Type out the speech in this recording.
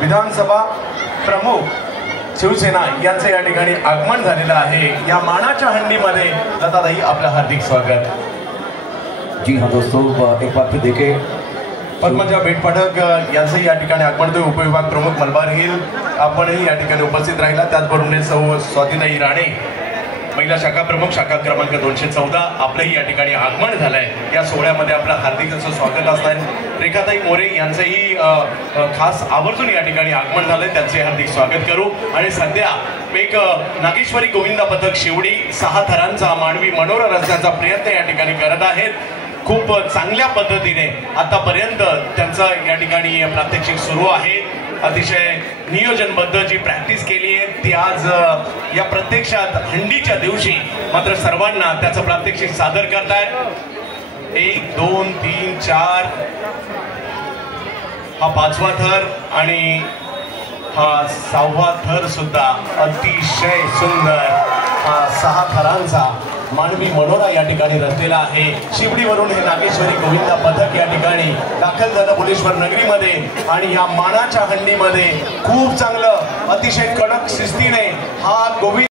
विधानसभा प्रमुख शिवसेना यांचे या ठिकाणी आगमन झालेलं आहे। या मानाच्या हंडीमध्ये लताताई आपलं हार्दिक स्वागत। जी हाँ दोस्तों, एक बार फिर देखें पद्मजा बेटपाठक यांचे या ठिकाणी आगमन तो उपविभाग प्रमुख मलबार हिल आपणही या ठिकाणी उपस्थित राहिला। त्याचबरोबर सौ स्वातीताई राणे महिला शाखा प्रमुख शाखा क्रमांक 214 आपलंही या ठिकाणी आगमन झालंय। या सोहळ्यामध्ये आपलं हार्दिक असं स्वागत असणार। रेखाताई मोरे यांचंही खास आवर्जून या ठिकाणी आगमन झालंय, त्यांचे हार्दिक स्वागत करू। आणि सध्या एक नागेश्वरी गोविंदा पथक शिवडी 6 थरांचा मानवी मनोरा रचण्याचा प्रयत्न या ठिकाणी करत आहेत। खूप चांगल्या पद्धतीने आतापर्यंत त्यांचं या ठिकाणी प्रात्यक्षिक सुरू आहे। अतिशय नियोजनबद्ध जी प्रॅक्टिस केली आहे ती आज या प्रत्यक्षात हंडीच्या दिवशी मात्र सर्वांना त्याचं प्रात्यक्षिक सादर करतायत। 1 2 3 4 हा 5वा थर आणि हा 6वा थर सुद्धा अतिशय सुंदर हा 6 थरांचा मानवी मनोरा या ठिकाणी रचलेला आहे। शिवडीवरून हे नागेश्वरी गोविंदा पथक या ठिकाणी दाखल झालं भुलेश्वर नगरीमध्ये आणि या मानाच्या हंडीमध्ये खूप चांगलं अतिशय कडक शिस्तीने हा गोविंद